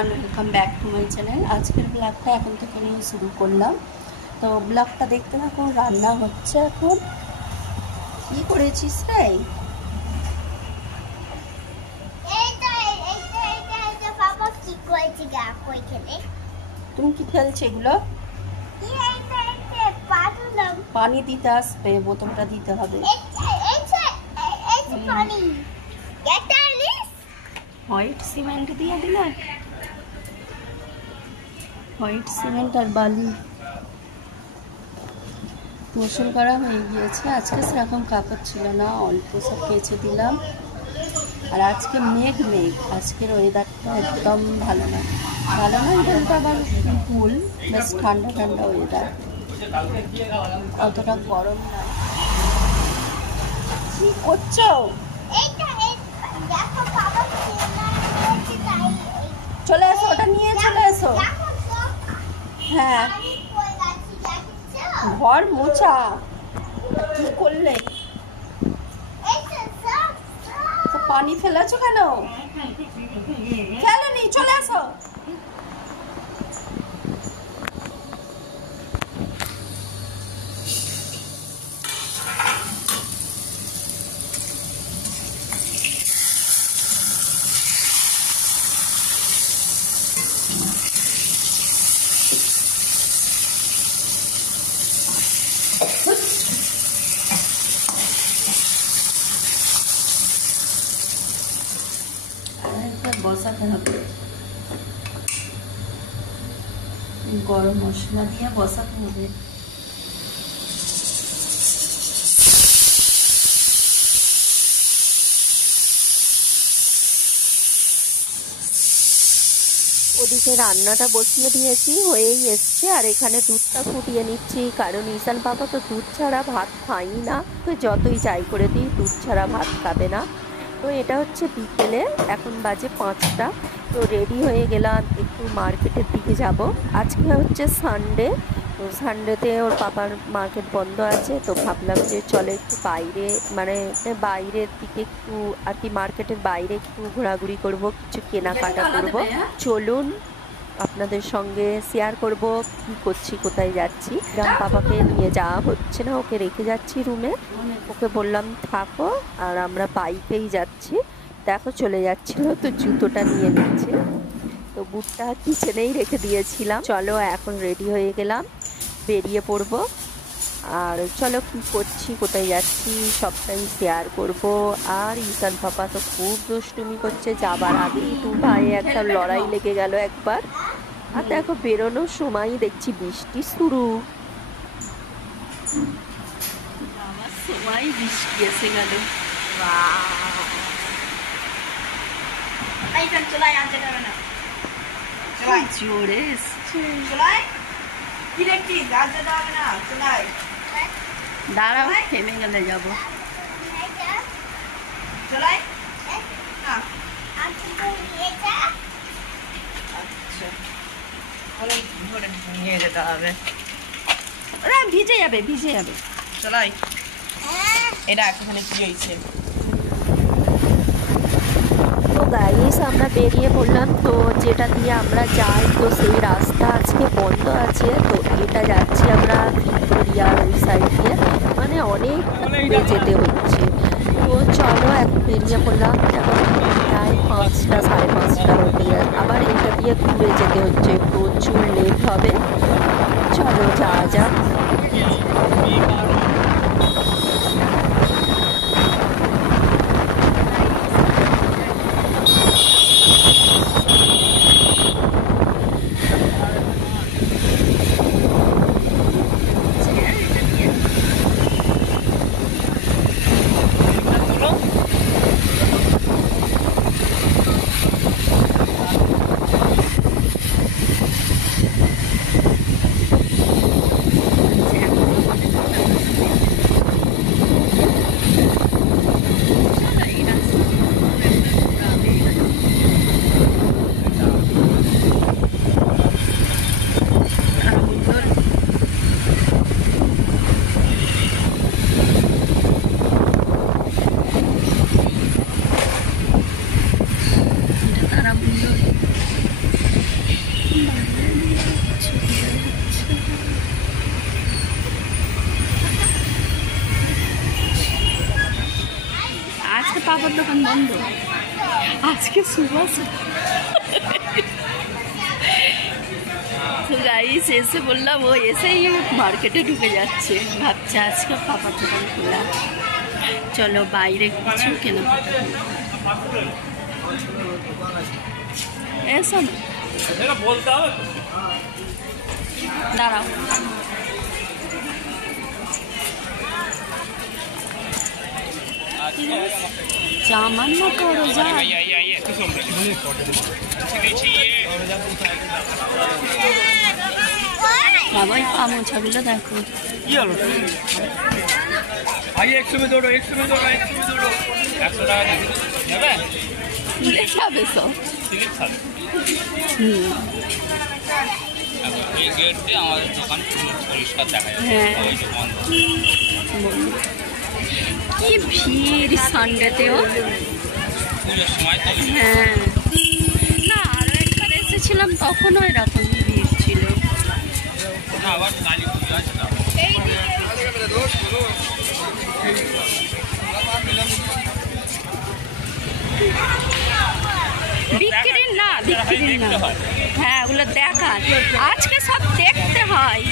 Everyone, welcome back to my channel. আজকের ব্লগটা এখন থেকে নিয়ে শুরু করলাম। তো ব্লগটা দেখতে থাকুন। রান্না হচ্ছে এখন। কি করেছিস রে? তুমি কি খেলছো এগুলো? পানি দিতে আসবে, বোতলটা দিতে হবে। হোয়াইট সিমেন্ট দিয়ে দিলে, হোয়াইট সিমেন্ট আর বালি গোসল করা হয়ে গিয়েছে। আজকে সেরকম কাপড় ছিল না, অল্প সব কেচে দিলাম। আর আজকে মেঘ, আজকের ওয়েদারটা একদম ভালো না বলতে আবার কুল, বেশ ঠান্ডা ঠান্ডা ওয়েদার, অতটা গরম না। কি করছো? চলে এসো, ওটা নিয়ে চলে এসো। হ্যাঁ, ঘর মোছা। কি করলে? পানি ফেলেছো কেন? ফেলোনি, চলে আসো। বসাতে হবে, গরম মশলা দিয়ে বসাতে হবে। ওদিকে রান্নাটা বসিয়ে দিয়েছি, হয়েই এসছে। আর এখানে দুধটা ফুটিয়ে নিচ্ছি, কারণ ঈশান পাপা তো দুধ ছাড়া ভাত খাই না। তো যতই যাই করে দিই, দুধ ছাড়া ভাত খাবে না। তো এটা হচ্ছে বিকেলে, এখন বাজে 5টা। তো রেডি হয়ে গেলাম, একটু মার্কেটের দিকে যাব। আজকে হচ্ছে সানডে, তো সানডেতে ওর পাপার মার্কেট বন্ধ আছে। তো ভাবলাম যে চলে একটু বাইরে, মানে বাইরের দিকে একটু আর কি, মার্কেটের বাইরে একটু ঘোরাঘুরি করব, কিছু কেনাকাটা করব। চলুন আপনাদের সঙ্গে শেয়ার করব কি করছি, কোথায় যাচ্ছি। গ্রাম পাপাকে নিয়ে যাওয়া হচ্ছে না, ওকে রেখে যাচ্ছি রুমে। ওকে বললাম থাকো, আর আমরা বাইকেই যাচ্ছি। দেখো চলে যাচ্ছিল, তো জুতোটা নিয়ে নিচ্ছে। তো বুটটা কিচেনেই রেখে দিয়েছিলাম। চলো এখন রেডি হয়ে গেলাম, বেরিয়ে পড়ব। আর চলো কি করছি, কোথায় যাচ্ছি সবটাই শেয়ার করব। আর ঈশান পাপা তো খুব দুষ্টুমি করছে, যাবার আগেই দু ভাই একটা লড়াই লেগে গেল একবার। আর দেখো বেরোনোর সময় দেখছি বৃষ্টি শুরু। আমার সময় বৃষ্টি এসে গেল। জোরে এসছে। দাঁড়াও, থেমে গেলে যাবো। ভিজে যাবে, ভিজে যাবে। চলাই এটা একটুখানি কি হয়েছে। তো গাইস আমরা বেরিয়ে পড়লাম। তো যেটা দিয়ে আমরা যাই, তো সেই রাস্তা আজকে বন্ধ আছে। তো এটা যাচ্ছি আমরা ভিক্টোরিয়ার ওই সাইড দিয়ে, মানে অনেক দূরে যেতে হচ্ছে। তো চলো এখন বেরিয়ে পড়লাম। এখন প্রায় 5টা, সাড়ে 5টা হতে যায়। আবার এটা দিয়ে ঘুরে যেতে হচ্ছে, প্রচুর লেট হবে। চলো যাওয়া যাক। বন্ধ আজকে সুভাষ গাইস এসে বললাম ও এসেই মার্কেটে ঢুকে যাচ্ছে, ভাবছে আজকে পাপার দোকান খোলা, চলো বাইরে কিছু কেনাকাটা করি। এসো না, দাঁড়াও জামান্য করো যায় বাবাই গামছাগুলো দেখো কি হলো ভাই 100 में दौड़ो 100 में दौड़ो 100 में दौड़ो 100 টাকা নেবে ले যাবে সব সিলিপ খাবে এই গেট দিয়ে আমাদের দোকান পরিষ্কার দেখা যায় ওই যে বন্ধ কি ভিড় সানডেতেও পুজোর সময় তো হ্যাঁ না আরো একবার এসেছিলাম তখনও এরকম ভিড় ছিল না আবার কালী পুজো আছে না বিক্রি না হ্যাঁ ওগুলো দেখা আজকে সব দেখতে হয়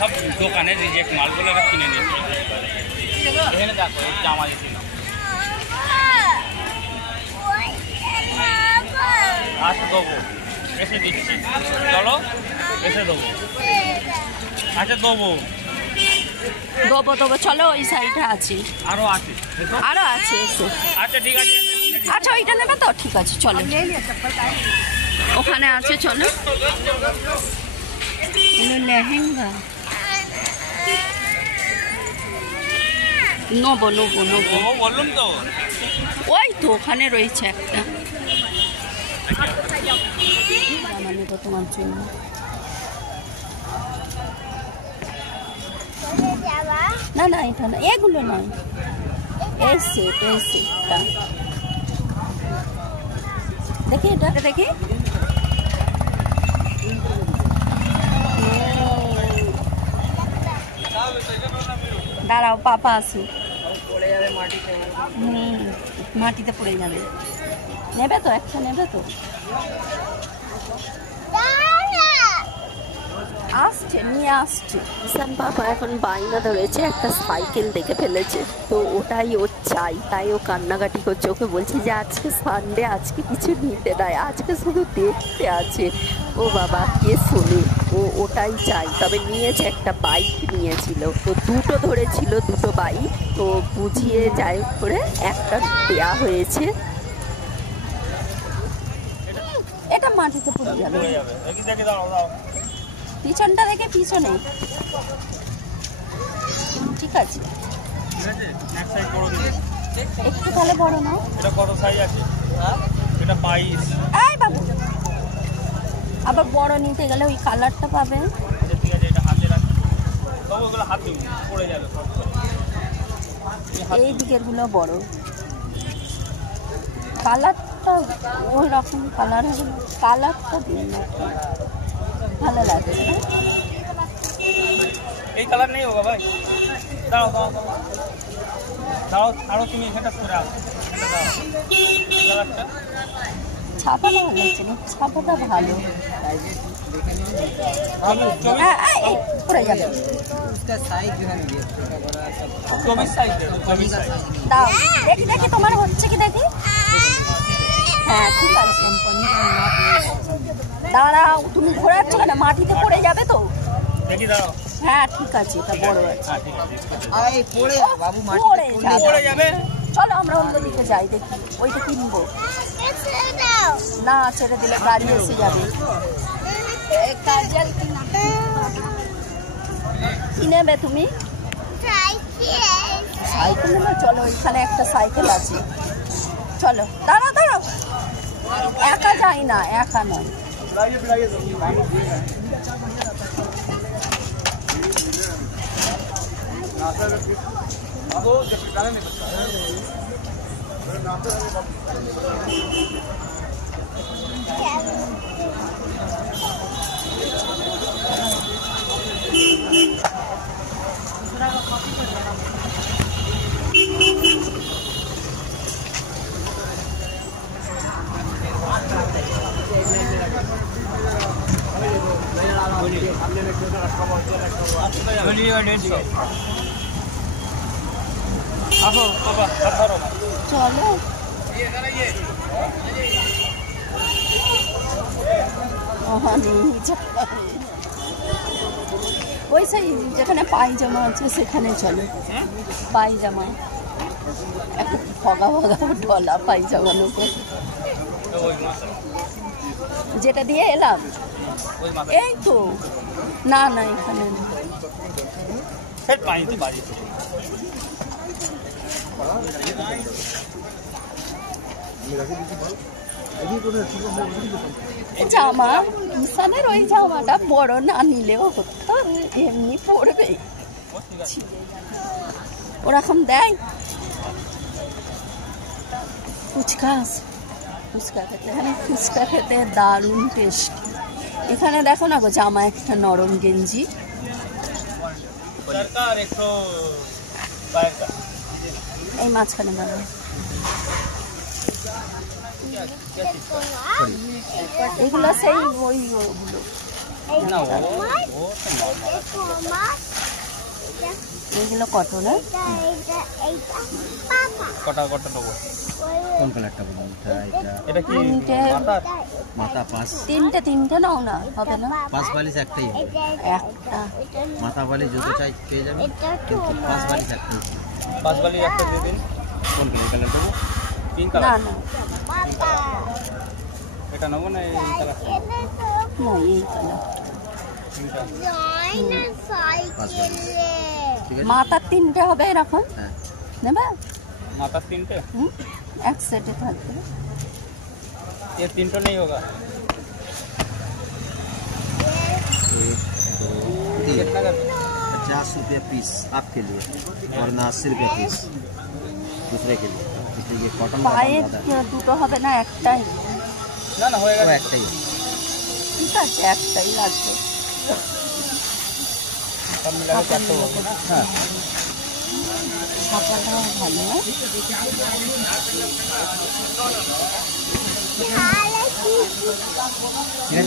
সব দোকানে রিজেক্ট মালগুলো কিনে নিয়ে এখানে দেখো জামা দিচ্ছি আচ্ছা দেবো এসে দিচ্ছি চলো এসে দেবো আচ্ছা দেবো চলো ওই সাইডে আছে আরো আছে এসো আচ্ছা ঠিক আছে আচ্ছা ওইটা নেবে তো ঠিক আছে চলো ওখানে আছে চলো লেহেঙ্গা নেবো বললাম তো ওই তো ওখানে রয়েছে একটা জামা নেবো তোমার জন্য না এটা না এগুলো নয় এই সেটটা দেখি এটা দেখি দাঁড়াও পাপা আসি মাটিতে পড়ে যাবে নেবে তো একটা নেবে তো নিয়ে আসছে ঈশান পাপা এখন বায়না ধরেছে একটা সাইকেল দেখে ফেলেছে তো ওটাই ওর চাই তাই ও কান্নাকাটি করছে ওকে বলছে যে আজকে সানডে আজকে কিছু নিতে দেয় আজকে শুধু দেখতে আছে ও বাবা কে শোনে ও ওটাই চাই তবে নিয়েছে একটা বাইক নিয়েছিল তো দুটো ধরেছিল দুটো বাইক তো বুঝিয়ে যাই করে একটা দেয়া হয়েছে এটা মাটিতে পড়ে যাবে পিছনটা দেখে পিছনে ঠিক আছে একটু তাহলে বড় না এটা কত সাইজ আছে এটা 22 এই বাবু আবার বড় নিতে গেলে ওই কালারটা পাবে ঠিক আছে এটা হাতে রাখ তবে ওগুলো হাতে পড়ে যাবে এই দিকের গুলো বড় কালারটা ওই রকম কালার হবে কালারটা দিন ভালো লাগছে এই কালার নেই হোগা ভাই দাও আরো তুমি এটা করে দাও কালারটা ছাপাটা ভালো লাগছে না ছাপাটা ভালো পড়ে যাবে उसका साइज जो है ये छोटा बड़ा सब 24 साइज है 24 साइज দাও দেখি তোমার হচ্ছে কি দেখি হ্যাঁ ঠিক আছে কোম্পানি দাঁড়াও তুমি ঘোরাচ্ছ কেন মাটিতে পড়ে যাবে তো দেখি দাঁড়াও হ্যাঁ ঠিক আছে এটা বড় আছে আরে পড়ে বাবু মাটিতে পড়ে যাবে চলো আমরা অন্যদিকে যাই দেখি ওইটা কিনবো না ছেড়ে দিলে গাড়ি এসে যাবে কি নেবে তুমি সাইকেল নেবে চলো এখানে একটা সাইকেল আছে চলো দাঁড়াও একা যাই না একা নয় চলো ওই সেই যেখানে পায়জামা আছে সেখানে চলো। পায়জামা এখন ফগা ফগা ঢলা পায়জামার উপর যেটা দিয়ে এলাম এই তো না না এখানে জামা ঈশানের ওই জামাটা বড় না নিলেও হতো, এমনি পড়বে। ওরকম দেয় ফুচকা ফুচকা খেতে, এখানে ফুচকা খেতে দারুণ টেস্ট। এখানে দেখো না গো জামা একটা নরম গেঞ্জি, এই মাঝখানে দাঁড়ানো এগুলো সেই ওইগুলো এগুলো কটনের। কোন কালারটা বলুন? এটা কি মাথা পাঁচ তিনটে নাও না হবে না? পাঁচ বালিশ একটাই হবে, একটা মাথা বালিশ যত চাই পেয়ে যাবেন, কিন্তু পাঁচ বালিশ একটাই। পাঁচ বালিশ একটা দিয়ে দিন। কোন কালার দেবো? পিঙ্ক না কালার। না এটা নেবো না এই কালার? না এই কালার। পাঁচ বালিশ ঠিক আছে। মাথার তিনটে হবে এরকম হ্যাঁ নেবে? माता तीनटे एक सेट থাকবে। ये तीनटो नहीं होगा। एक दो तीन, कितना कर 50 रुपये पीस आपके लिए और 80 रुपये पीस दूसरे के लिए, इसलिए ये कॉटन का পায়ে दाम ज़्यादा है। দুটো হবে না একটাই? ना ना होएगा वो एकटाई है। ঠিক আছে একটাই লাগবে। सब मिला के 400 होगा ना। हाँ ছাপাটাও ভালো। ठीक है।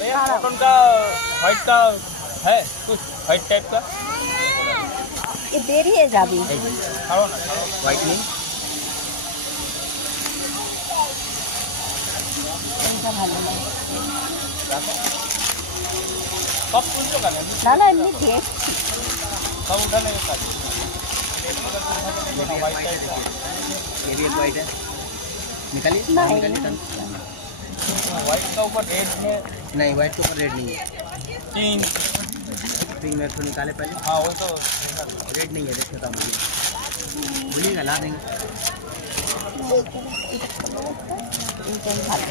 ये कॉटन का व्हाइट का है कुछ व्हाइट टाइप का এ বেরিয়ে যাবে। खाओ ना व्हाइट नहीं এইটা ভালো লাগে। सब कुछ तो करना না না এমনি দেখছি। सब उठाने के साथ व्हाइट टाइप ये भी एक व्हाइट है, निकालिए नहीं। निकालिए। व्हाइट का ऊपर रेड में नहीं व्हाइट के ऊपर रेड नहीं है, तीन। पिंक में तो निकाले पहले। हाँ वही तो रेड नहीं है, रेड खत्म हो गया, बोलिएगा ला देंगे। এইটাই ভালো।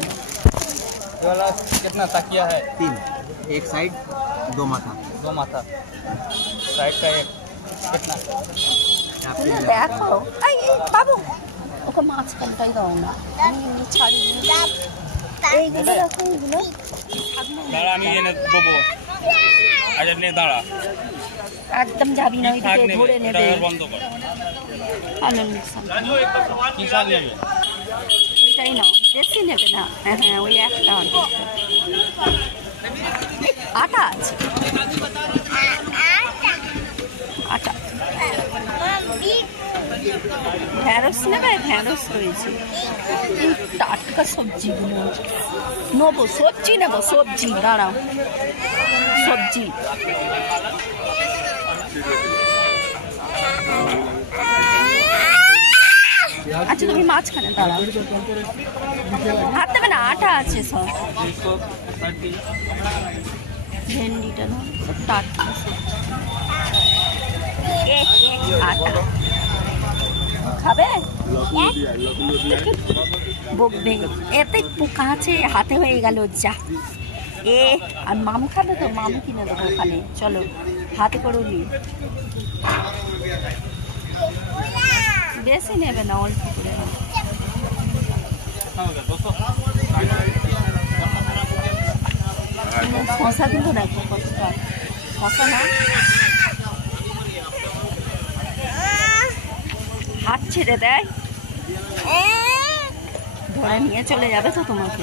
ये वाला कितना तकिया है? 3, एक साइड दो माथा। दो माथा साइड का एक कितना? आपके তুমি लिए দেখো এই বাবু ওকে মাঝখানটাই দাও না, আমি এমনি ছাড়ি এইগুলো রাখো এইগুলো। दाड़ा আমি এনে দেবো। আজ নে দাঁড়া একদম যাবি না, শাক ওইদিকে নেবে ধরে এটা নেবে। বন্ধ কর। ভালো নিকসান কি শাক নেবে? ওইটাই নাও, বেশি নেবে না। হ্যাঁ হ্যাঁ ওই একটা আনতে। আটা আছে আটা। ঢ্যাঁড়স নেবে? ঢ্যাঁড়স রয়েছে। এই টাটকা সবজিগুলো নেবো, সবজি নেবো, সবজি দাঁড়াও সবজি। আচ্ছা তুমি মাঝখানে দাঁড়াও, হাত দেবে না, আটা আছে সব। ভেন্ডিটা না টাটকা সবজি। আটা খাবে? বকবে এতে পোকা আছে হাতে হয়ে গেল যা। এ আর মাম খাবে তো, মাম কিনে দেবো ওখানে, চলো হাতে করে নি। বেশি নেবে না, অল্প করে নেবে। শশা কিন্তু দেখো কতটা শশা না হাত ছেড়ে দেয় ধরে নিয়ে চলে যাবে তো তোমাকে।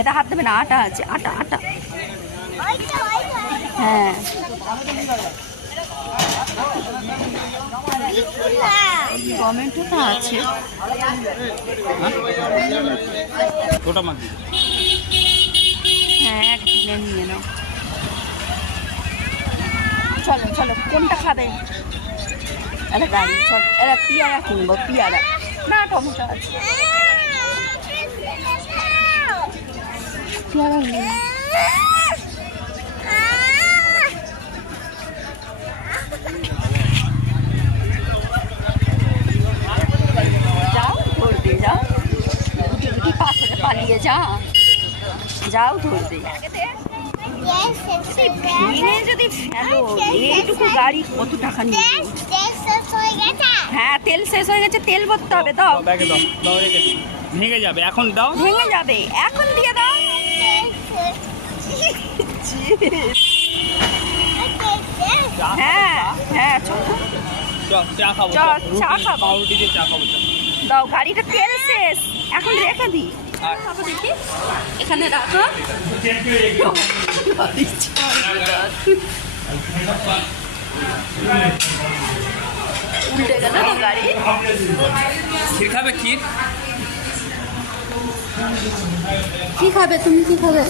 এটা হাত দেবে না, আটা আছে, আটা আটা। হ্যাঁ টমেটো তো আছে। হ্যাঁ কিনে নিয়ে নাও। চলো চলো, কোনটা খাবে? এটা গাড়ি, চল এরা পিয়ারা কিনবো, পিয়ারা না টমেটো আছে, পিয়ারা নিয়ে নাও। যাও ধরবে, যাও গুটি গুটি পাশে পালিয়ে যাও, যাও ধরবে। ভেঙে যদি ফেলো, এইটুকু গাড়ি কত টাকা নিয়ে? হ্যাঁ তেল শেষ হয়ে গেছে, তেল ভরতে হবে। দাও ভেঙে যাবে, এখন দাও। ভেঙে যাবে, এখন দিয়ে দাও। হ্যাঁ হ্যাঁ চা খাবো, চা খাবো, পাউরুটি দিয়ে চা খাবো। দাও, গাড়িটা তেল শেষ, এখন রেখে দিই। খাবো দেখি, এখানে রাখো। উল্টে গেল তো গাড়ি। ক্ষীর খাবে? ক্ষীর কি খাবে তুমি, কি খাবে?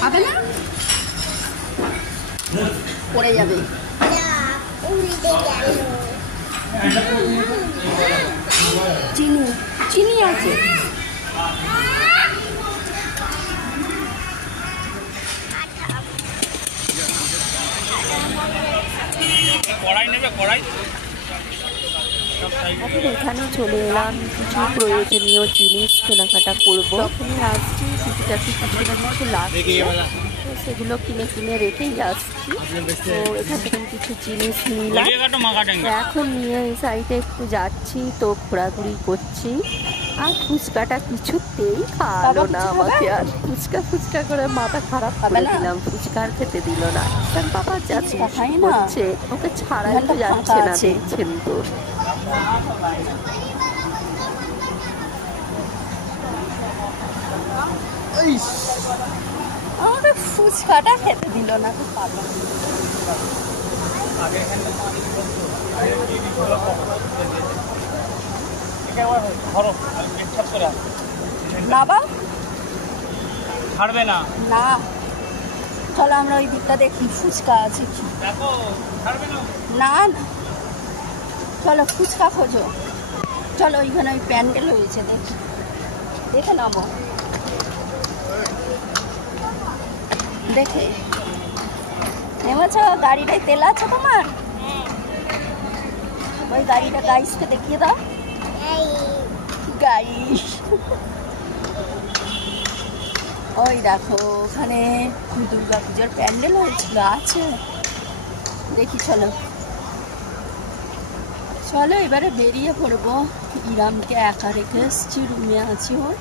খাবে না, পড়ে যাবে। চিনি, চিনি আছে। কড়াই নেবে? কড়াই এখন এখানে চলে এলাম, কিছু প্রয়োজনীয় জিনিস কেনাকাটা করবো। তখনই আসছি, টুকিটাকি কিছু না কিছু লাগছে, তো সেগুলো কিনে কিনে রেখেই আসছি। তো এখান থেকে কিছু জিনিস নিলাম, এখন নিয়ে এই সাইডে একটু যাচ্ছি, তো ঘোরাঘুরি করছি। আর ফুচকাটা কিছুতেই খাওয়ালো না আমাকে, আর ফুচকা ফুচকা করে মাথা খারাপ করে দিলাম, ফুচকা আর খেতে দিল না। কারণ বাবা যাচ্ছে করছে, ওকে ছাড়াই তো যাচ্ছে না, দেখছেন তো। আমাকে ফুচকাটা খেতে দিল না, তো পাবো না বা ছাড়বে না। না। চলো আমরা ওই দিকটা দেখি, ফুচকা আছে কি। না না, চলো ফুচকা খোঁজো, চলো ওইখানে ওই প্যান্ডেল হয়েছে, দেখি, দেখে নামো। দেখে নেমেছ? গাড়িটায় তেল আছে তোমার? ওই গাড়িটা গাইসকে দেখিয়ে দাও। গাইস ওই দেখো, ওখানে দুর্গা পুজোর প্যান্ডেল হয়েছিল, আছে দেখি। চলো চলো এবারে বেরিয়ে পড়বো। ইরামকে একা রেখে এসছি, রুমে আছি ওর।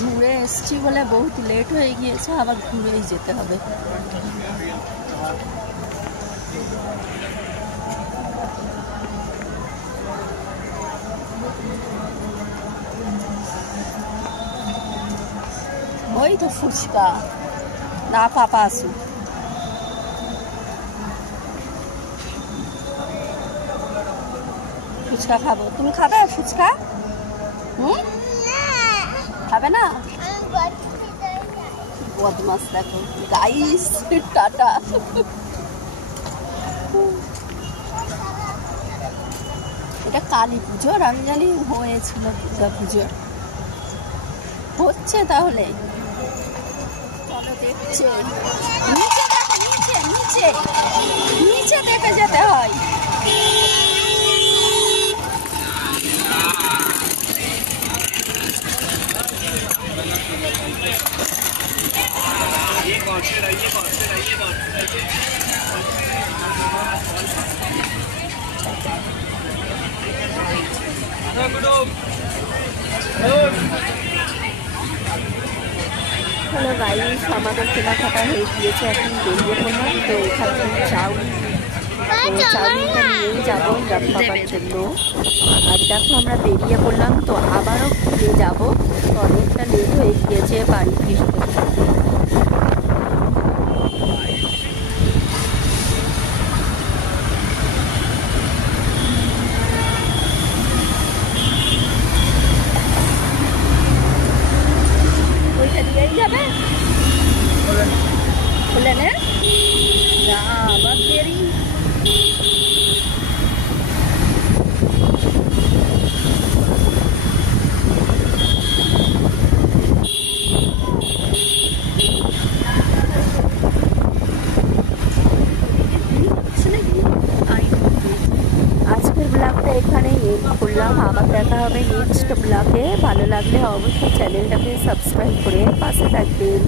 ঘুরে এসছি বলে বহুত লেট হয়ে গিয়েছে, আবার ঘুরেই যেতে হবে। ওই তো ফুচকা, না পাপা আসু। ফুচকা খাবো, তুমি খাবে ফুচকা? খাবে না? বদমাস দেখো গাইস, টাটা। এটা কালী পুজোর, আমি জানি হয়েছিল দুর্গা পুজোর, হচ্ছে তাহলে। চলো দেখছে, নিচে দেখো, নিচে নিচে নিচে দেখে যেতে হয়। হ্যালো গাইস, আমাদের কেনাকাটা হয়ে গিয়েছে, এখন বেরিয়ে পড়লাম। তো এখান থেকে চাউমিনটা নিয়েই যাবো ইরাম বাবার জন্য। আর দেখো আমরা বেরিয়ে পড়লাম, তো আবারও ফিরে যাব, তো অনেকটা লেট হয়ে গিয়েছে বাড়ি ফিরতে। ওইটা দিয়েই যাবে বললেন, না আবার দেরি। আজকের ব্লগটা এখানে এন্ড করলাম, আবার দেখা হবে নেক্সট ব্লগে। ভালো লাগলে অবশ্যই চ্যানেলটাকে সাবস্ক্রাইব করে পাশে থাকবেন।